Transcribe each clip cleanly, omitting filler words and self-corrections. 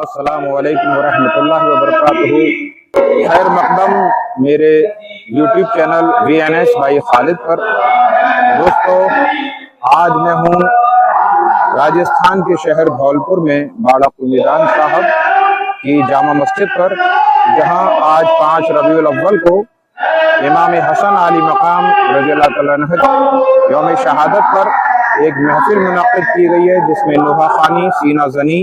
السلام علیکم ورحمۃ اللہ وبرکاتہ۔ خیر مقدم میرے یوٹیوب چینل VNS بائی خالد پر۔ دوستو، آج میں ہوں راجستھان کے شہر دھولپور میں باڑا قمیدان صاحب کی جامع مسجد پر، جہاں آج 5 ربیع الاول کو امام حسن علی مقام رضی اللہ تعالیٰ عنہ یوم شہادت پر ایک محفل منعقد کی گئی ہے، جس میں نوحہ خوانی، سینہ زنی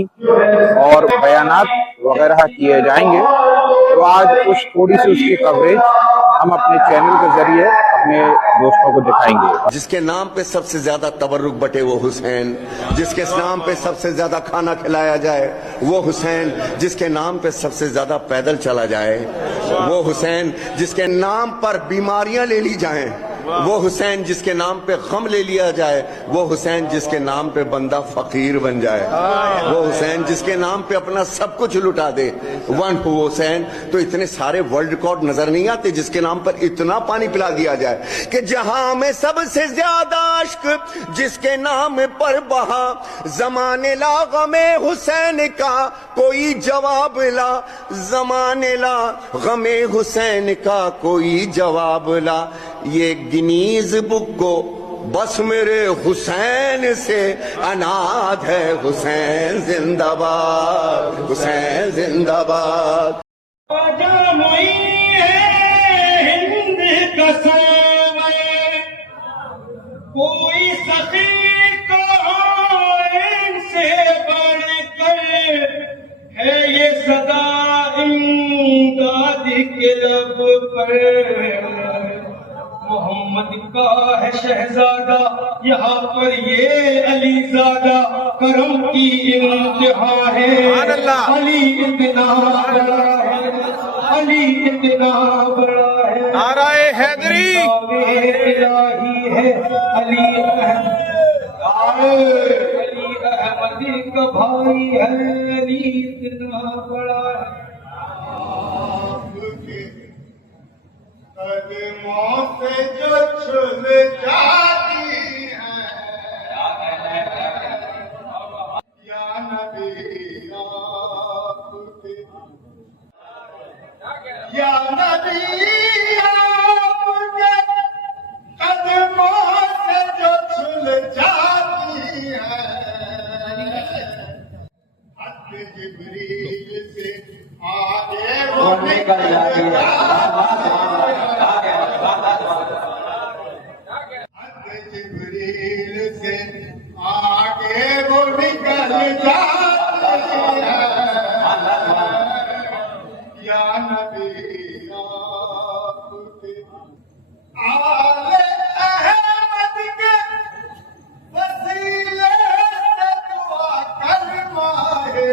اور بیانات وغیرہ کیے جائیں گے۔ تو آج کچھ تھوڑی سی اس کی کوریج ہم اپنے چینل کے ذریعے اپنے دوستوں کو دکھائیں گے۔ جس کے نام پہ سب سے زیادہ تبرک بٹے وہ حسین، جس کے نام پہ سب سے زیادہ کھانا کھلایا جائے وہ حسین، جس کے نام پہ سب سے زیادہ پیدل چلا جائے وہ حسین، جس کے نام پر بیماریاں لے لی جائیں وہ حسین، جس کے نام پہ غم لے لیا جائے وہ حسین، جس کے نام پہ بندہ فقیر بن جائے وہ حسین، جس کے نام پہ اپنا سب کچھ لٹا دے ون ہو حسین۔ تو اتنے سارے ورلڈ ریکارڈ نظر نہیں آتے جس کے نام پر اتنا پانی پلا دیا جائے کہ جہاں میں سب سے زیادہ عشق جس کے نام پر بہا، زمانے لا غم حسین کا کوئی جواب لا، زمانے لا غم حسین کا کوئی جواب لا۔ یہ گنیز بک کو بس میرے حسین سے اناد ہے، حسین زندہ باد، حسین زندہ باد۔ ہند کا سامے کوئی سخی کو ان سے بڑھ کر ہے، یہ صدا امداد کے لب پر محمد کا ہے شہزادہ، یہاں پر یہ علی زادہ، کرم کی انتہا ہے، علی اتنا بڑا ہے، علی اتنا بڑا ہے، نعرہ حیدری الہی ہے، علی احمد کا بھائی ہے، علی اتنا بڑا ہے۔ قدموں سے جو چھل جاتی ہے یا نبی آپ کے، یا نبی آپ کے قدموں سے جو چھل جاتی ہے، حد جبریل سے آگے وہ نکل جاتی ہے، جبریل سے آگے وہ نکل جاتی ہے، یا نبی آپ کے آل احمد کے وسیلے سے دعا کر ماہے،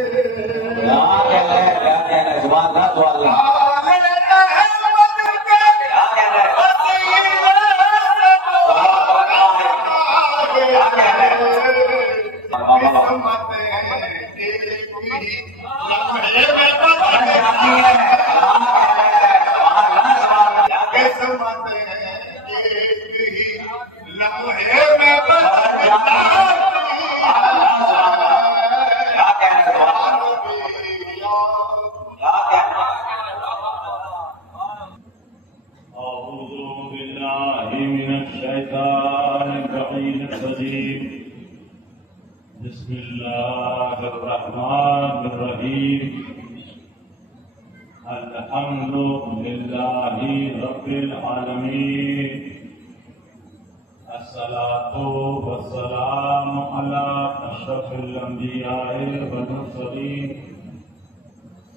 بسم اللہ الرحمن الرحیم، الحمد للہ رب العالمین، الصلاۃ والسلام علی اشرف الانبیاء والمرسلین،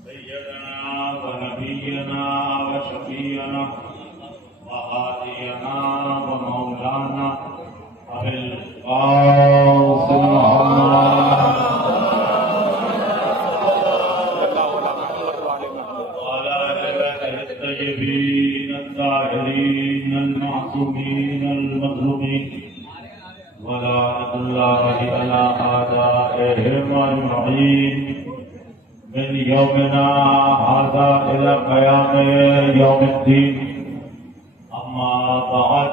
سیدنا و نبینا و شفیعنا و ہادینا و مولانا ابی القاسم الطيبين الطاهرين المعصومين المظلومين، ولعنة الله على أعدائهم أجمعين من يومنا هذا إلى قيام يوم الدين۔ أما بعد،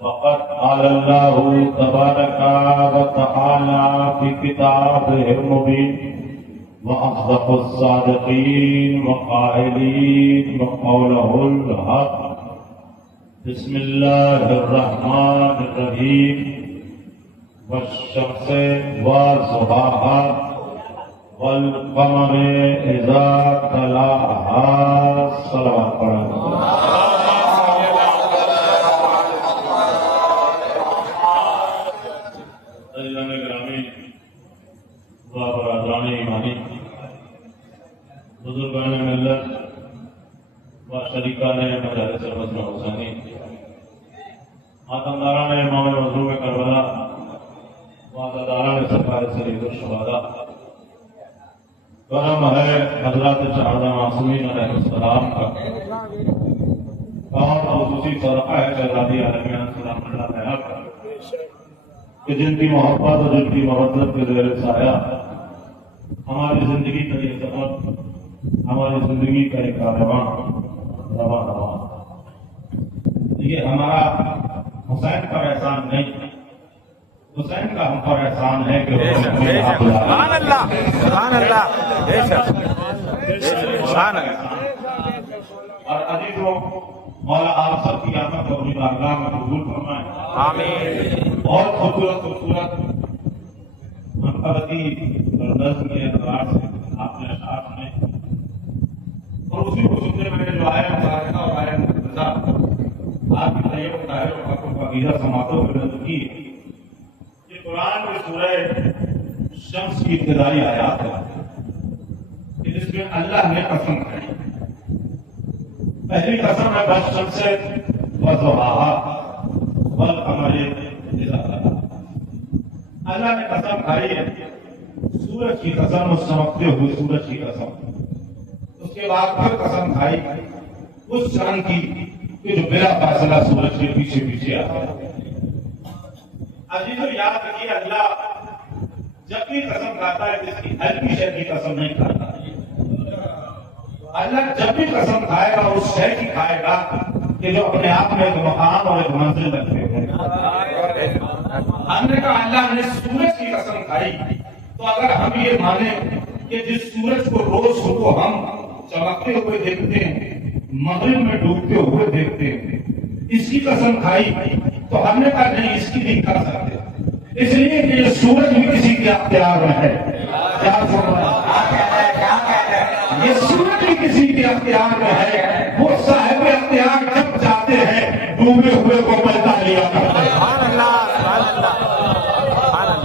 فقد قال الله تبارك وتعالى في كتابه المبين وأصدق الصادقين وقائلين وقوله الحق. بسم الله الرحمن الرحيم. والشمس وضحاها والقمر إذا تلاها. صلوات پڑھیں. بزرگان ملت و شریکان مجالس الرسم حسینی، ماتمداران امام مظلوم کربلا و عزاداران سرکار سید الشہداء، کرم ہے حضرات شہداء معصومین علیہ السلام کا، اور خصوصی صدقہ ہے شہزادی عالمیان سلام اللہ علیہ کا، کہ جن کی محبت اور جن کی مودت کے زیر سایہ ہماری زندگی کا یہ سفر، ہماری زندگی کا ایک کارواں رواں. یہ ہمارا حسین پر احسان نہیں، حسین کا ہم پر احسان ہے کہ سبحان اللہ سبحان اللہ سبحان اللہ. اور عزیزوں، مولا آپ سب کی آمد اور بارگاہ میں قبول فرمائیں. آمین. بہت خوبصورت خوبصورت منفردی اور نظم کے اعتبار سے آپ نے اشعار سنے، اور اسی کو سننے میں جو آئے مبارکہ اور آئے مقتضا آپ کی طیب و طاہر و پاک و پاکیزہ سماعتوں میں نظر کی. یہ قرآن کی سورہ شمس کی ابتدائی آیات ہے کہ جس میں اللہ نے قسم کھائی. پہلی قسم ہے والشمس وضحاها والقمر اذا تلاها. اللہ نے قسم کھائی ہے، سورج کی قسم، اس چمکتے ہوئے سورج کی قسم. اس کے بعد پھر قسم کھائی اس چاند کی کہ جو بلا فاصلہ سورج کے پیچھے پیچھے آتا ہے. عزیزو، یاد رکھیے، اللہ جب بھی قسم کھاتا ہے جس کی ہلکی شے کی قسم نہیں کھاتا. اللہ جب بھی قسم کھائے گا اس شے کی کھائے گا کہ جو اپنے آپ میں ایک مقام اور ایک منزل رکھتے ہیں. ہم نے کہا اللہ نے سورج کی قسم کھائی، تو اگر ہم یہ مانیں کہ جس سورج کو روز کو ہم چمکتے ہوئے دیکھتے ہیں، مغرب میں ڈوبتے ہوئے دیکھتے ہیں، اس کی قسم کھائی، تو ہم نے کہا نہیں، اس کی نہیں کھا سکتے، اس لیے کہ یہ سورج بھی کسی کے اختیار میں ہے. یہ سورج بھی کسی کے اختیار میں ہے. وہ صاحب اختیار جب جاتے ہیں ڈوبے ہوئے کو پلٹا لیا کرتے ہیں.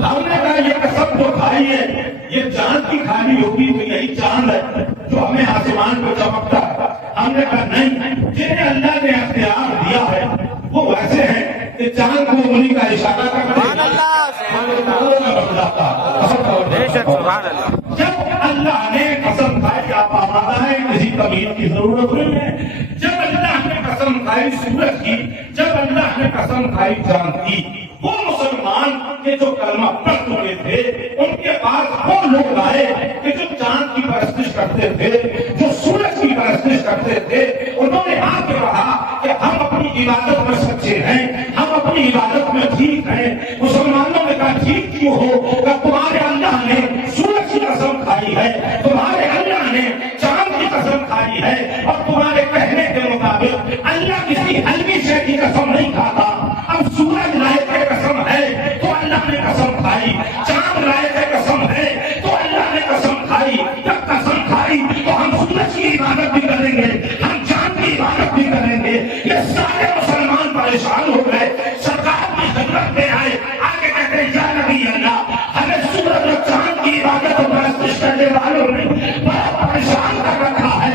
ہم نے کہا یہ قسم تو کھائی ہے، یہ چاند کی کھانی ہوگی تو یہی چاند ہے جو ہمیں آسمان پہ چمکتا ہے. ہم نے کہا نہیں، جنہیں اللہ نے اختیار دیا ہے وہ ویسے ہیں کہ چاند کو انگلی کا اشارہ کرتے ہیں. جب اللہ نے قسم کھائی، آپ آمادہ ہے، کسی تمہید کی ضرورت نہیں ہے. جب اللہ نے قسم کھائی سورج کی، جب اللہ نے قسم کھائی چاند کی، وہ مسلمان کے جو کلمہ پڑھ چکے تھے ان کے پاس وہ لوگ آئے کہ جو چاند کی پرستش کرتے تھے، جو سورج کی پرستش کرتے تھے. انہوں نے آ کے کہا کہ ہم اپنی عبادت میں سچے ہیں، ہم اپنی عبادت میں ٹھیک ہیں. مسلمانوں نے کہا ٹھیک کیوں ہو؟ کہ تمہارے اللہ نے سورج کی قسم کھائی ہے، تمہارے اللہ نے چاند کی قسم کھائی ہے، اور تمہارے کہنے کے مطابق اللہ کسی ہلکی شے کی قسم نہیں کھاتا. اب سورج لائے کے قسم ہے تو اللہ نے قسم کھائی، چاند لائے کے قسم ہے تو اللہ نے قسم کھائی. جب قسم کھائی تو ہم سورج کی عبادت بھی کریں گے، ہم چاند کی عبادت بھی کریں گے. یہ سارے مسلمان پریشان ہو گئے. سرکار کی خدمت میں آئے، آگے کہتے ہیں یا نبی اللہ، ہمیں سورج اور چاند کی عبادت اور پرستش کرنے والوں نے بڑا پریشان کر رکھا ہے.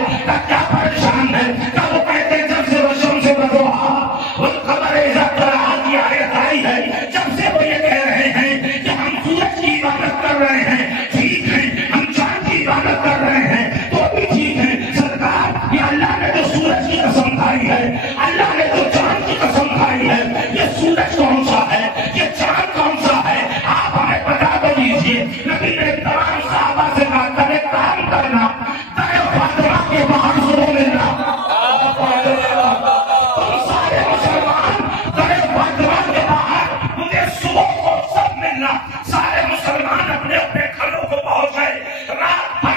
کیا پریشان ہے؟ کیا وہ کہتے ہیں جب سے وہ شمس وضحاها والقمر اذا تلاها کی آیت آئی ہے، جب سے وہ یہ کہہ رہے ہیں کہ ہم سورج کی عبادت کر رہے ہیں، ٹھیک ہے، ہم چاند کی عبادت کر رہے ہیں تو بھی ٹھیک ہے. سرکار، یہ اللہ نے جو سورج کی قسم کھائی ہے، اللہ نے جو چاند کی قسم کھائی ہے، یہ سورج کون سا ہے، یہ چاند کون سا ہے؟ آپ ہمیں بتا تو دیجیے. نبی نے تمام صحابہ سے کہا کرے کام کرنا، کرے فاطمہ کے باہر ضرور لینا. تم سارے مسلمان کرے فاطمہ کے باہر مجھے صبح کو سب ملنا. سارے مسلمان اپنے اپنے گھروں کو پہنچ گئے. رات بھر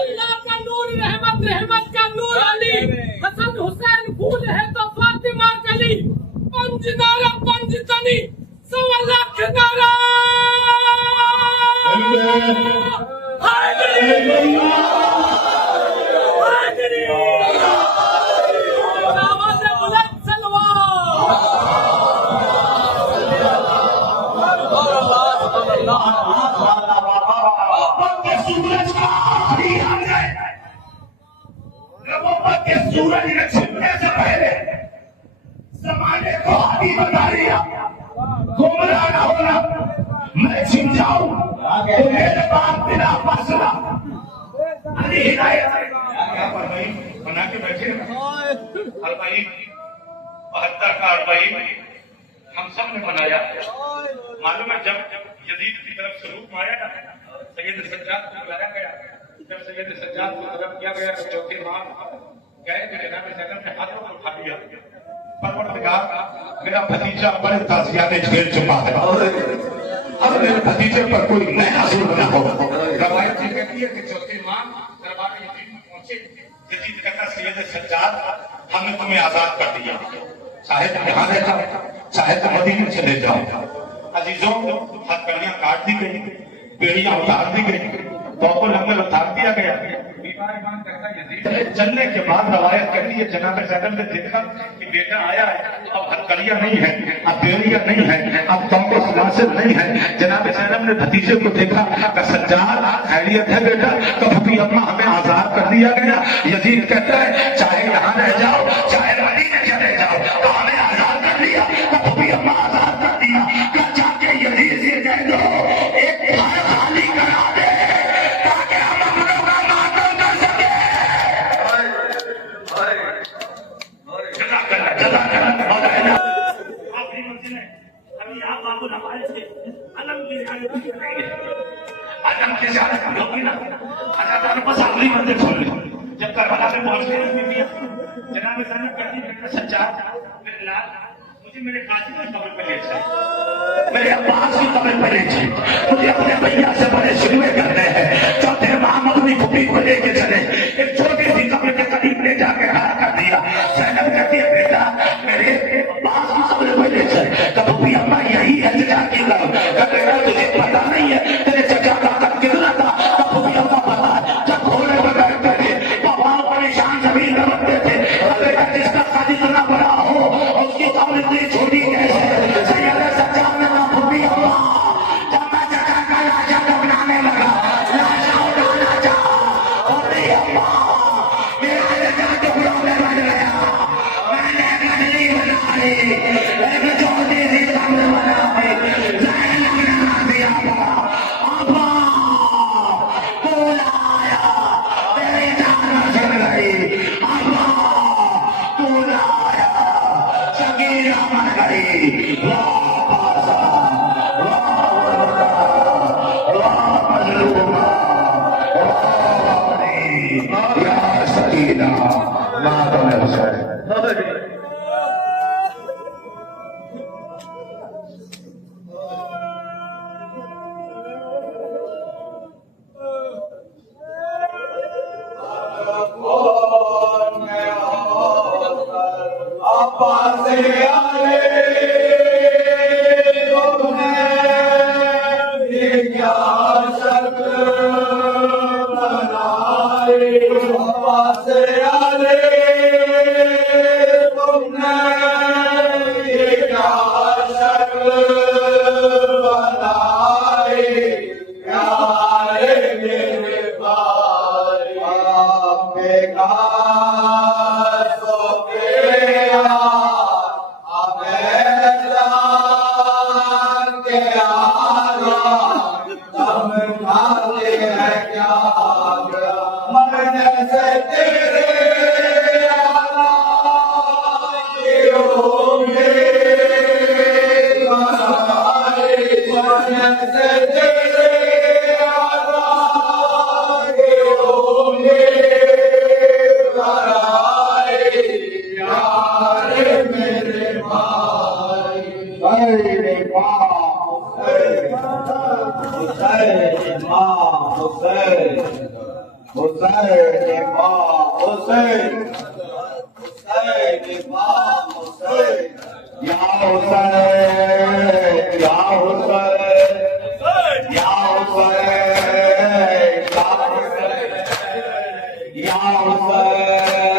اللہ کا نور رحمت رحمت کا نور علی حسن حسین پھول ہے تو فاطمہ کلی پنج نارا پنج تنی سوا لاکھ نارا حیدری حیدری آواز بلند سلوات سورج کا آخری حل ہے نبوت کے سورج نے چھپنے سے پہلے زمانے کو آدھی بتا دیا گمراہ نہ ہونا میں چھپ جاؤں تو میرے بعد بنا فاصلہ علی ہدایت کیا فرمائی بنا کے بیٹھے اربعین 72 کا اربعین ہم سب نے بنایا معلوم ہے جب یزید کی طرف سے حکم آیا نا سید سجاد کو بلایا گیا جب سید سجاد کو طلب کیا گیا تو چوتھے امام گئے کہ جناب زینب نے ہاتھوں کو اٹھا دیا پروردگار میرا بھتیجا بڑے تعزیات جھیل چکا ہے اب میرے بھتیجے پر کوئی نیا ظلم نہ ہو روایت یہ کہتی ہے کہ چوتھے امام دربار یزید میں پہنچے یزید کہتا سید سجاد ہم نے تمہیں آزاد کر دیا چاہے تم یہاں رہتا چاہے تم مدینے چلے جاؤ عزیزوں ہتھ کڑیاں کاٹ دی گئی بیڑیاں اتار دی گئی توپو لنگل اتار دیا گیا بیمار ایمان کہتا یزید چلنے کے بعد روایت کہتی ہے جناب زینب نے دیکھا کہ بیٹا آیا ہے اب ہتھکڑیاں نہیں ہے اب بیڑیاں نہیں ہے اب توپو سلاسل نہیں ہے جناب زینب نے بھتیجے کو دیکھا کہ سجاد خیریت ہے بیٹا تو پھپھی اماں ہمیں آزاد کر دیا گیا یزید کہتا ہے چاہے یہاں رہ جاؤ چاہے مدینے چلے جاؤ تو ہمیں آزاد کر دیا تو پھپھی اماں آزاد کر دیا کہ جا کے یزید سے کہہ دو ایک گھر خالی کرا دے تاکہ ہم اپنوں کا ماتم کر سکے آخری منزل ہے ابھی آپ بابو نمائے سے علم کی زیادت کی کریں گے علم کی زیادت کی ہوگی نا حضرت بس آخری منزل کھول لیں جب کربلا میں پہنچنے لگی دیا جناب زینب کہتی میرا سجاد میرے لال مجھے میرے قاسم کی قبر پہ لے جائے میرے عباس کی قبر پہ لے جائے مجھے اپنے بھیا سے بڑے شروع کرنے ہیں چوتھے محمد اپنی پھپھی کو لے کے چلے ایک چھوٹی سی قبر کے قریب لے جا کے کھڑا کر دیا زینب کہتی ہے بیٹا میرے عباس کی قبر پہ لے جائے کہ پھپھی اماں یہی التجا کی کرو کہ بیٹا تجھے پتا نہیں ہے تیرے چچا کا قد کتنا تھا کہ پھپھی اماں پتا ہے جب گھوڑے پہ بیٹھتے تھے باباؤں پریشان زمین میں رکھتے تھے بیٹا جس کا قد اتنا بڑا ہو اس کی قبر اتنی چھوٹی کیسے سید سجاد نے کہا پھپھی اماں جب میں چچا کا لاشا دفنانے لگا لاشا اٹھانا چاہا پھپھی اماں میرا چچا ٹکڑوں میں بن گیا میں نے گدلی بنا لی ایک چھوٹی سی قبر بنا لی زینب نے کہا دیا ابا بولا آیا میری جان چل گئی ابا بولا آیا شکیرہ مر گئی یا سکینہ ماتم حسین Hare حسین امام حسین حسین امام حسین یا حسین یا حسین یا حسین یا حسین یا